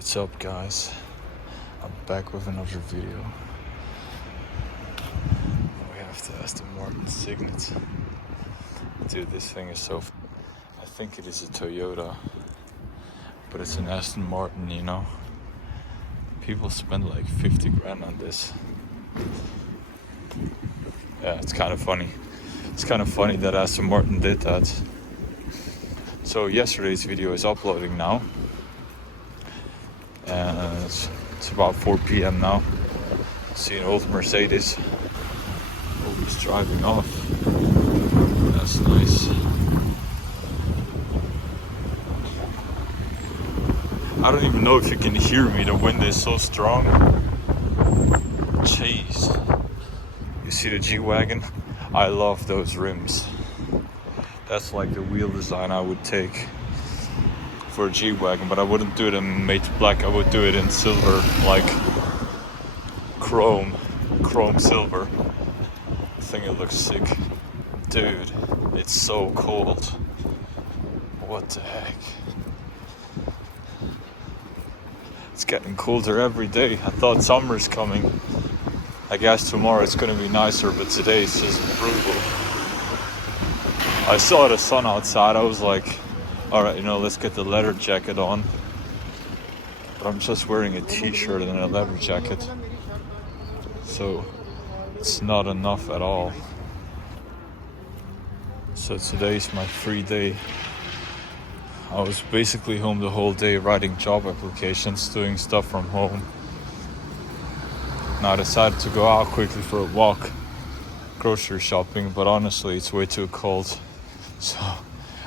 What's up, guys? I'm back with another video. We have the Aston Martin Signet. Dude, this thing is so... I think it is a Toyota, but it's an Aston Martin, you know? People spend like 50 grand on this. Yeah, it's kind of funny. It's kind of funny that Aston Martin did that. So yesterday's video is uploading now. And it's about 4 p.m. now. See an old Mercedes. Oh, he's driving off. That's nice. I don't even know if you can hear me. The wind is so strong. Jeez. You see the G-Wagon? I love those rims. That's like the wheel design I would take for a G-Wagon, but I wouldn't do it in matte black. I would do it in silver, like chrome silver. I think it looks sick. Dude, it's so cold. What the heck? It's getting colder every day. I thought summer's coming. I guess tomorrow it's gonna be nicer, but today it's just brutal. I saw the sun outside. I was like, all right, let's get the leather jacket on. But I'm just wearing a t-shirt and a leather jacket. So it's not enough at all. So today's my free day. I was basically home the whole day writing job applications, doing stuff from home. Now I decided to go out quickly for a walk, grocery shopping, but honestly it's way too cold. So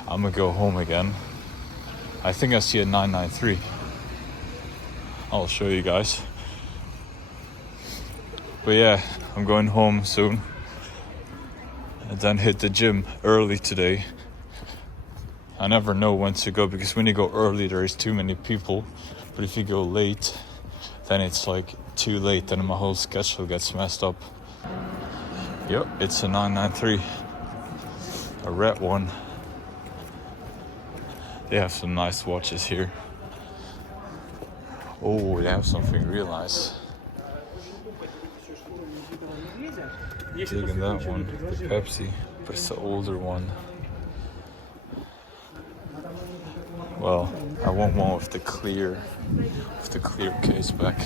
I'm gonna go home again. I think I see a 993. I'll show you guys. But yeah, I'm going home soon. And then hit the gym early today. I never know when to go, because when you go early there is too many people. But if you go late, then it's like too late, then my whole schedule gets messed up. Yep, it's a 993. A red one. They have some nice watches here. Oh, they have something real nice. Digging that one, the Pepsi, but it's the older one. Well, I want one with the clear case back.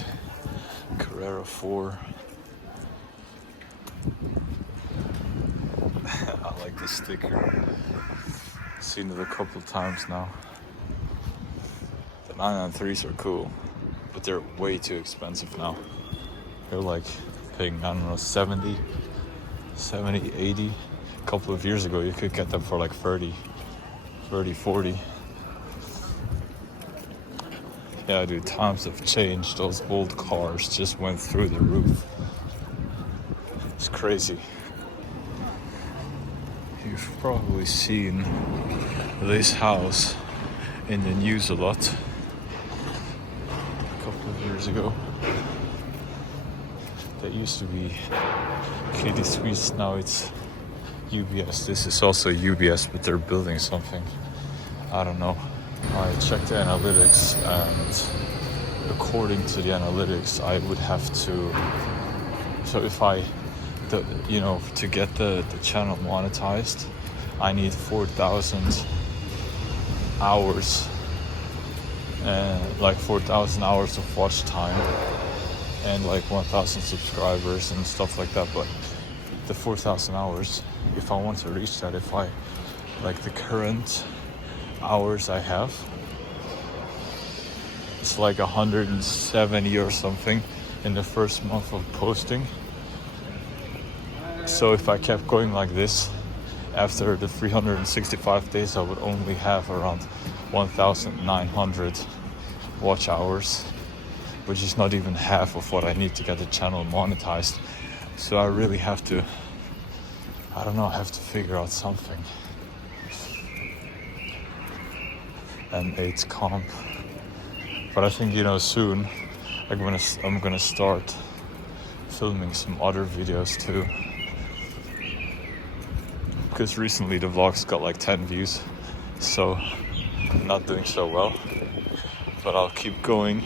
Carrera 4. I like the sticker. Seen it a couple times now. The 993s are cool, but they're way too expensive now. They're like paying, I don't know, 70, 80. A couple of years ago you could get them for like 30, 40. Yeah, dude, times have changed. Those old cars just went through the roof. It's crazy. You've probably seen this house in the news a lot a couple of years ago. That used to be Credit Suisse, now it's UBS. This is also UBS, but they're building something. I don't know. I checked the analytics, and according to the analytics, I would have to. So if to get the channel monetized, I need 4,000 hours, like 4,000 hours of watch time, and like 1,000 subscribers and stuff like that. But the 4,000 hours, if I want to reach that, if I like the current hours I have, it's like 170 or something in the first month of posting. So if I kept going like this, after the 365 days I would only have around 1,900 watch hours, which is not even half of what I need to get the channel monetized. So I really have to, I don't know, I have to figure out something. And it's comp. But I think, soon I'm gonna start filming some other videos too. Because recently the vlogs got like 10 views, so I'm not doing so well. But I'll keep going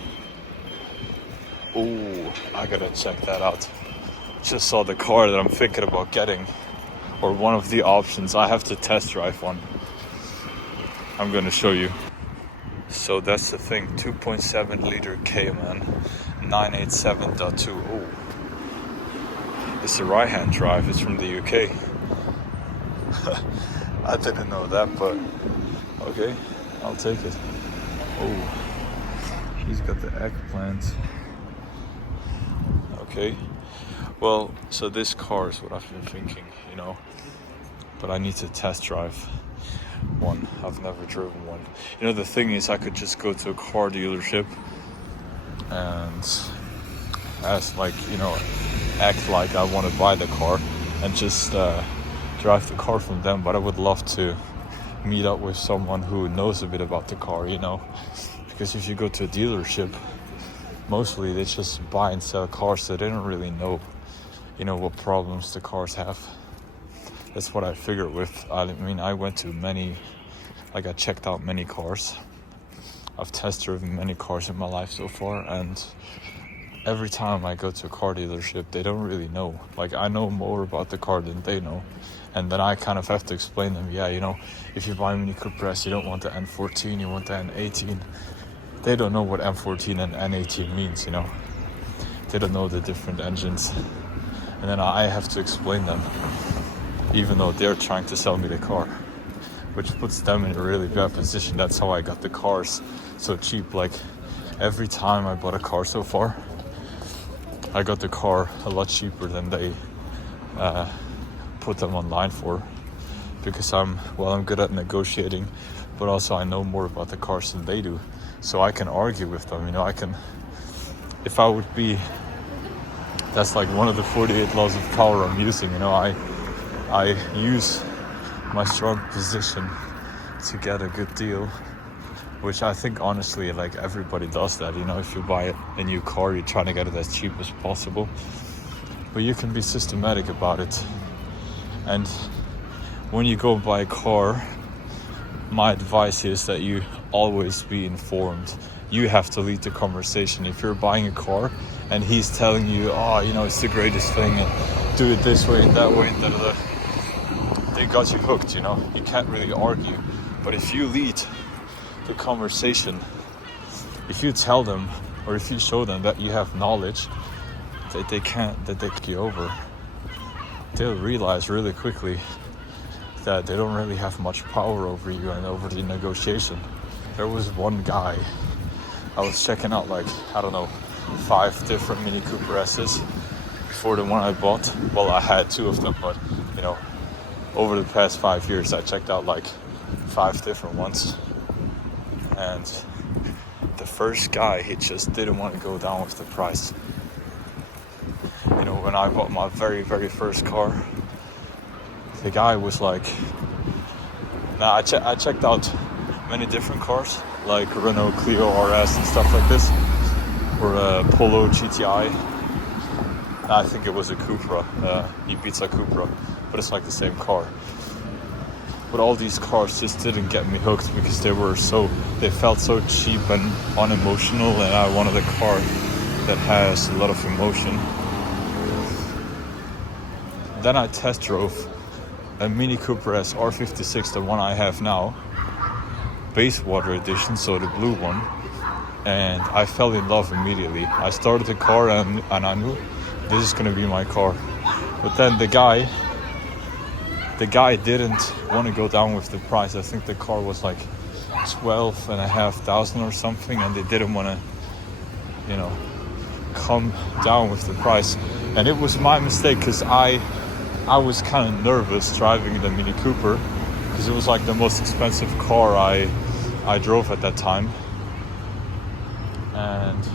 Oh, I gotta check that out. Just saw the car that I'm thinking about getting, or one of the options. I have to test drive one. I'm gonna show you. So that's the thing, 2.7 liter Cayman 987.2. Oh, it's a right-hand drive. It's from the UK. I didn't know that, but okay, I'll take it. Oh, he's got the eggplant. Okay, well, so this car is what I've been thinking, you know, but I need to test drive one. I've never driven one. You know, the thing is, I could just go to a car dealership and ask, like, you know, act like I want to buy the car and just drive the car from them. But I would love to meet up with someone who knows a bit about the car, you know, because if you go to a dealership, mostly they just buy and sell cars, so they don't really know, you know, what problems the cars have. That's what I figured with. I mean, I went to many, like, I checked out many cars. I've test driven many cars in my life so far, and every time I go to a car dealership, they don't really know. Like, I know more about the car than they know, and then I kind of have to explain them, yeah, you know, if you buy a Mini Cooper S, you don't want the N14, you want the N18. They don't know what M14 and N18 means, you know. They don't know the different engines, and then I have to explain them, even though they're trying to sell me the car, which puts them in a really bad position. That's how I got the cars so cheap. Like, every time I bought a car so far, I got the car a lot cheaper than they put them online for, because I'm good at negotiating, but also I know more about the cars than they do, so I can argue with them, you know. I can, if I would be, that's like one of the 48 laws of power I'm using, you know. I use my strong position to get a good deal, which I think, honestly, like, everybody does that, you know. If you buy a new car, you're trying to get it as cheap as possible, but you can be systematic about it. And when you go buy a car, my advice is that you always be informed. You have to lead the conversation. If you're buying a car and he's telling you, oh, you know, it's the greatest thing, and do it this way and that way, and da-da-da, they got you hooked, you know. You can't really argue. But if you lead the conversation, if you tell them, or if you show them that you have knowledge, that they take you over, they'll realize really quickly that they don't really have much power over you and over the negotiation. There was one guy, I was checking out, like, I don't know, 5 different Mini Cooper S's before the one I bought. Well, I had 2 of them, but, you know, over the past 5 years, I checked out like 5 different ones. And the first guy, he just didn't want to go down with the price. You know, when I bought my very, very first car, the guy was like, I checked out many different cars, like Renault Clio RS and stuff like this, or a Polo GTI. I think it was a Cupra, Ibiza Cupra, but it's like the same car. But all these cars just didn't get me hooked, because they felt so cheap and unemotional, and I wanted a car that has a lot of emotion. Then I test drove a Mini Cooper S R56, the one I have now, Basewater edition, so the blue one, and I fell in love immediately. I started the car and I knew this is gonna be my car. But then the guy didn't want to go down with the price. I think the car was like 12,500 or something, and they didn't want to, you know, come down with the price. And it was my mistake, because I was kind of nervous driving the Mini Cooper, because it was like the most expensive car I drove at that time, and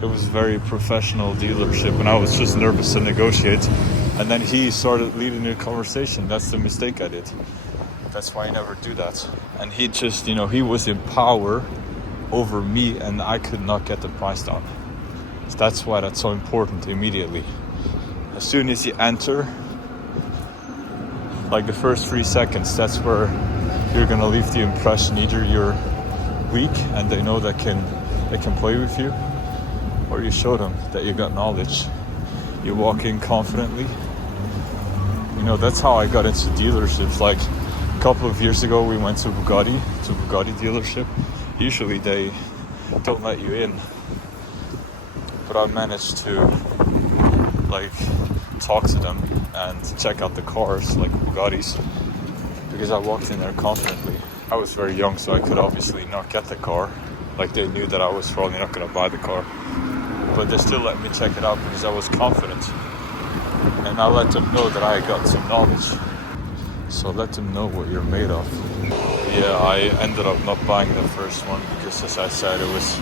it was a very professional dealership, and I was just nervous to negotiate. And then he started leading the conversation. That's the mistake I did. That's why I never do that. And he just, you know, he was in power over me, and I could not get the price down. So that's why that's so important immediately. As soon as you enter, like the first 3 seconds, that's where you're gonna leave the impression either you're weak and they know they can play with you, or you show them that you got knowledge. You walk in confidently. You know, that's how I got into dealerships. Like a couple of years ago, we went to Bugatti dealership. Usually they don't let you in, but I managed to like talk to them and check out the cars, like Bugattis, because I walked in there confidently. I was very young, so I could obviously not get the car. Like they knew that I was probably not going to buy the car, but they still let me check it out because I was confident, and I let them know that I got some knowledge. So let them know what you're made of. Yeah, I ended up not buying the first one because, as I said, it was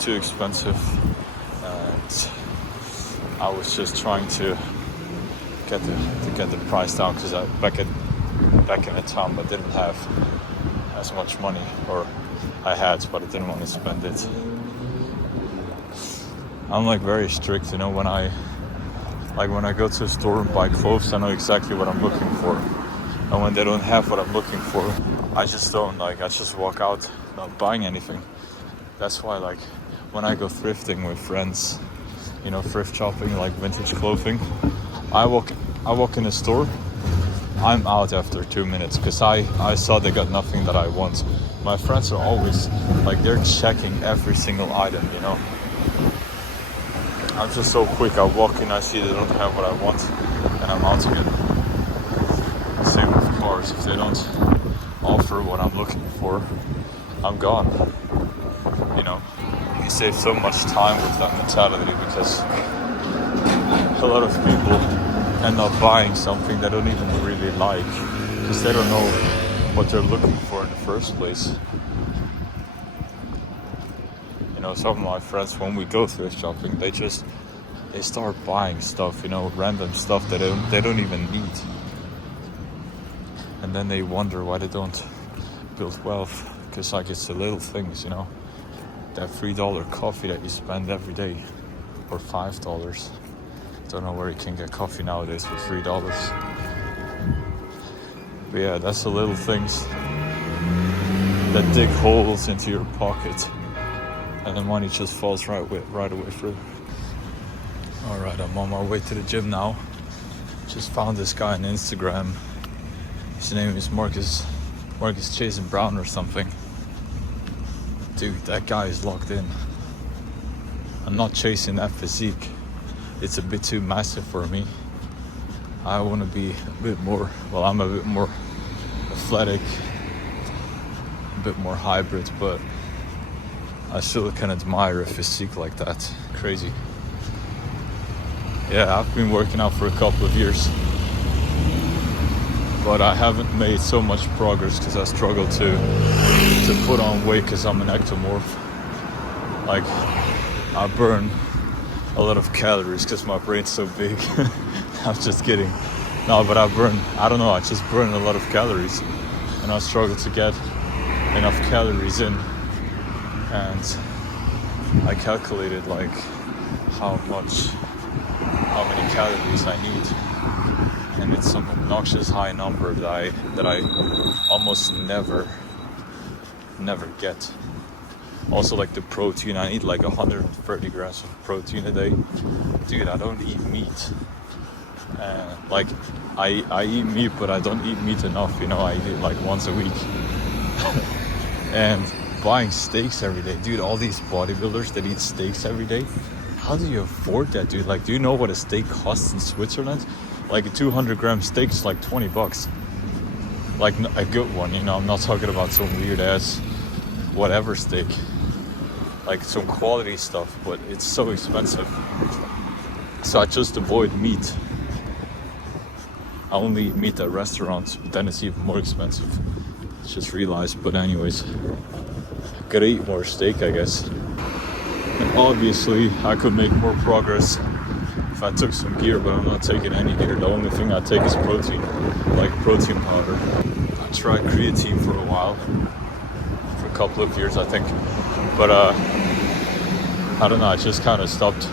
too expensive, and I was just trying to get the price down because back in the time I didn't have as much money, or I had, but I didn't want to spend it. I'm like very strict, you know. When I go to a store and buy clothes, I know exactly what I'm looking for, and when they don't have what I'm looking for, I just don't I just walk out not buying anything. That's why, like, when I go thrifting with friends, you know, thrift shopping, like vintage clothing, I walk in the store, I'm out after 2 minutes because I saw they got nothing that I want. My friends are always like, they're checking every single item, you know. I'm just so quick. I walk in, I see they don't have what I want, and I'm out again. Same with cars. If they don't offer what I'm looking for, I'm gone. You know, you save so much time with that mentality because a lot of people end up buying something they don't even really like because they don't know what they're looking for in the first place. You know, some of my friends, when we go thrift shopping, they start buying stuff, you know, random stuff that they don't even need, and then they wonder why they don't build wealth. Because like, it's the little things, you know, that $3 coffee that you spend every day, or $5. Don't know where you can get coffee nowadays for $3. But yeah, that's the little things that dig holes into your pocket, and the money just falls right away through. Alright, I'm on my way to the gym now. Just found this guy on Instagram. His name is Marcus Chasing Brown or something. Dude, that guy is locked in. I'm not chasing that physique. It's a bit too massive for me. I want to be a bit more, well, I'm a bit more athletic, a bit more hybrid, but I still can admire a physique like that. Crazy. Yeah, I've been working out for a couple of years, but I haven't made so much progress because I struggle to put on weight because I'm an ectomorph. Like, I burn a lot of calories because my brain's so big. I'm just kidding. No, but I just burn a lot of calories, and I struggle to get enough calories in. And I calculated like how many calories I need, and it's some obnoxious high number that I almost never get. Also, like the protein, I need like 130 grams of protein a day. Dude, I don't eat meat. Like I eat meat, but I don't eat meat enough, you know. I eat it like once a week. And buying steaks every day, dude, all these bodybuilders that eat steaks every day, how do you afford that, dude? Like, do you know what a steak costs in Switzerland? Like a 200-gram steak is like $20. Like a good one, you know. I'm not talking about some weird ass whatever steak, like some quality stuff, but it's so expensive. So I just avoid meat. I only eat meat at restaurants, but then it's even more expensive. Just realized. But anyways, gotta eat more steak, I guess. And obviously I could make more progress if I took some gear, but I'm not taking any gear. The only thing I take is protein, like protein powder. I tried creatine for a while, for a couple of years I think, but I don't know, I just kind of stopped.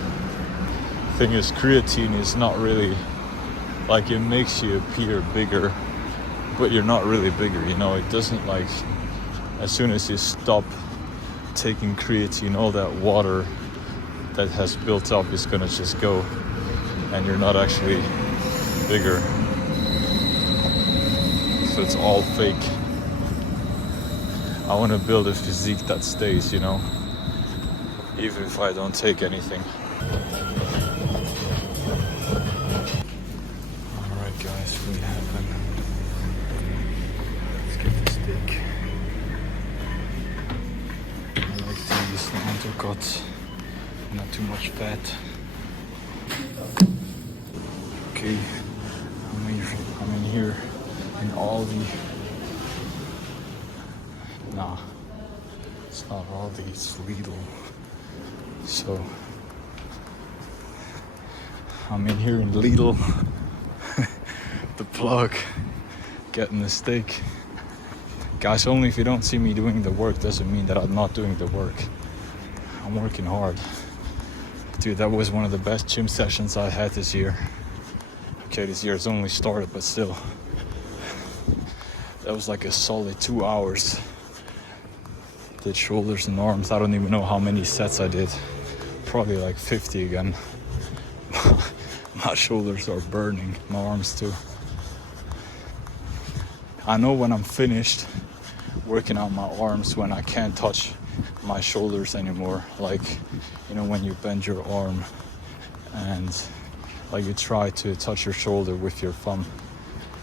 Thing is, creatine is not really, like, it makes you appear bigger, but you're not really bigger, you know. It doesn't, like, as soon as you stop taking creatine, all that water that has built up is gonna just go, and you're not actually bigger. So it's all fake. I want to build a physique that stays, you know, even if I don't take anything. Alright guys, we have let's get the steak. I like to use the undercut, not too much fat. Okay, I'm in here in Aldi. Nah, it's not Aldi, it's Lidl. So I'm in here in Lidl, the plug, getting the steak. Guys, only if you don't see me doing the work doesn't mean that I'm not doing the work. I'm working hard. Dude, that was one of the best gym sessions I had this year. Okay, this year has only started, but still. That was like a solid 2 hours. Did shoulders and arms. I don't even know how many sets I did. Probably like 50 again. My shoulders are burning, my arms too. I know when I'm finished working out my arms, when I can't touch my shoulders anymore. Like, you know, when you bend your arm and like you try to touch your shoulder with your thumb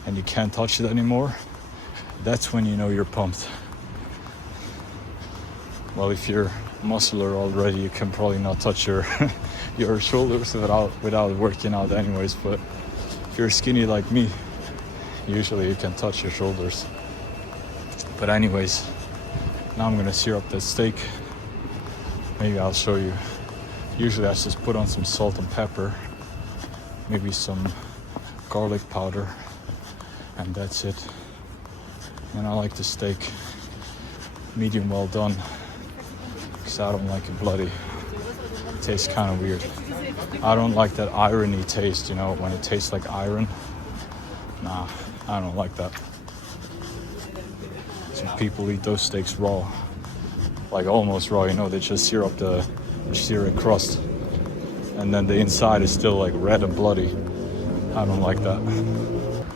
and you can't touch it anymore, that's when you know you're pumped. Well, if you're muscular already, you can probably not touch your your shoulders without working out anyways, but if you're skinny like me, usually you can touch your shoulders. But anyways, now I'm gonna sear up that steak. Maybe I'll show you. Usually I just put on some salt and pepper, maybe some garlic powder, and that's it. And I like the steak medium well done, because I don't like it bloody. It tastes kind of weird. I don't like that irony taste, you know, when it tastes like iron. Nah, I don't like that. Some people eat those steaks raw, like almost raw, you know, they just sear up the crust, and then the inside is still like red and bloody. I don't like that.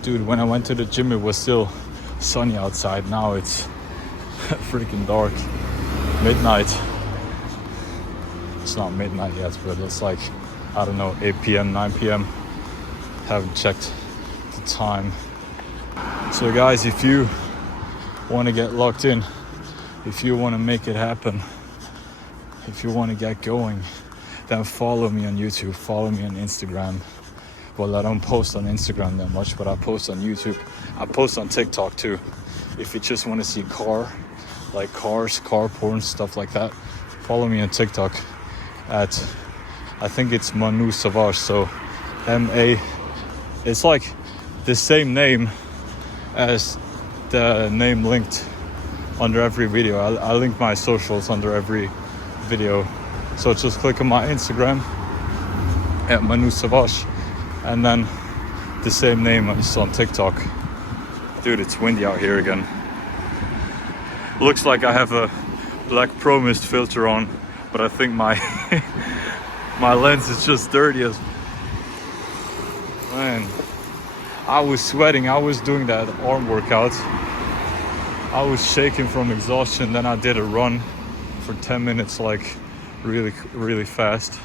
Dude, when I went to the gym, it was still sunny outside. Now it's freaking dark. Midnight. It's not midnight yet, but it's like, I don't know, 8 p.m., 9 p.m. Haven't checked the time. So guys, if you want to get locked in, if you want to make it happen, if you want to get going, then follow me on YouTube, follow me on Instagram. Well, I don't post on Instagram that much, but I post on YouTube. I post on TikTok too. If you just want to see cars, car porn, stuff like that, follow me on TikTok at, I think it's Manu Savage, so M-A, it's like the same name as the name linked under every video. I link my socials under every video, so just click on my Instagram at Manu Savage, and then the same name is on TikTok. Dude, it's windy out here again. Looks like I have a Black Pro Mist filter on, but I think my my lens is just dirty as man. I was sweating. I was doing that arm workout. I was shaking from exhaustion. Then I did a run for 10 minutes, like really fast.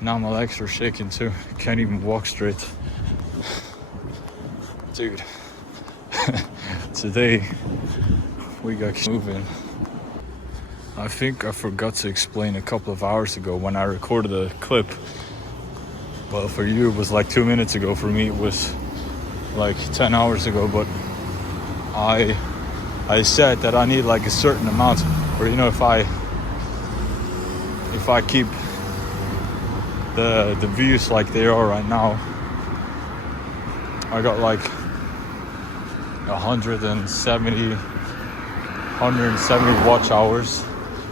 Now my legs are shaking too. Can't even walk straight. Dude, today we got moving. I think I forgot to explain a couple of hours ago when I recorded a clip. Well, for you it was like 2 minutes ago. For me it was like 10 hours ago. But I said that I need like a certain amount, or you know, if I keep the views like they are right now, I got like 170 watch hours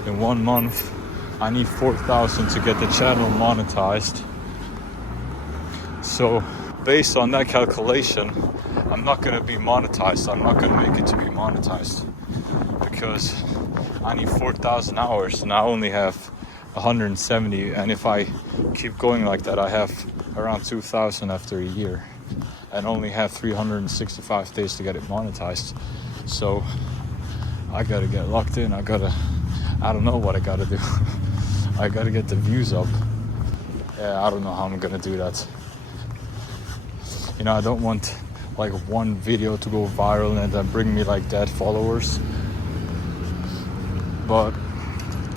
in 1 month. I need 4,000 to get the channel monetized. So based on that calculation, I'm not gonna be monetized. I'm not gonna make it to be monetized because I need 4,000 hours and I only have 170, and if I keep going like that, I have around 2,000 after a year, and only have 365 days to get it monetized. So I gotta get locked in. I don't know what I gotta do. I gotta get the views up. Yeah, I don't know how I'm gonna do that. You know, I don't want like one video to go viral and then bring me like dead followers. But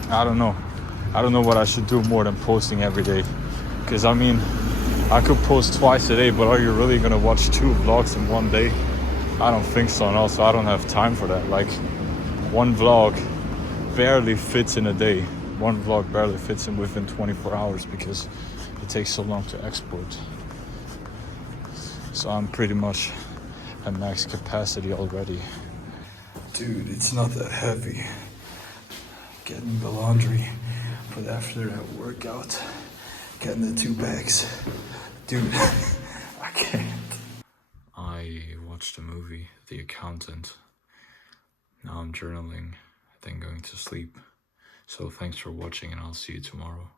I don't know. I don't know what I should do more than posting every day. Because I mean, I could post twice a day, but are you really gonna watch 2 vlogs in one day? I don't think so. And also I don't have time for that. Like, one vlog barely fits in a day. One vlog barely fits in within 24 hours because it takes so long to export. So I'm pretty much at max capacity already. Dude, it's not that heavy. Getting the laundry, but after that workout, getting the 2 bags. Dude, I can't. I watched a movie, The Accountant. Now I'm journaling, then going to sleep. So thanks for watching, and I'll see you tomorrow.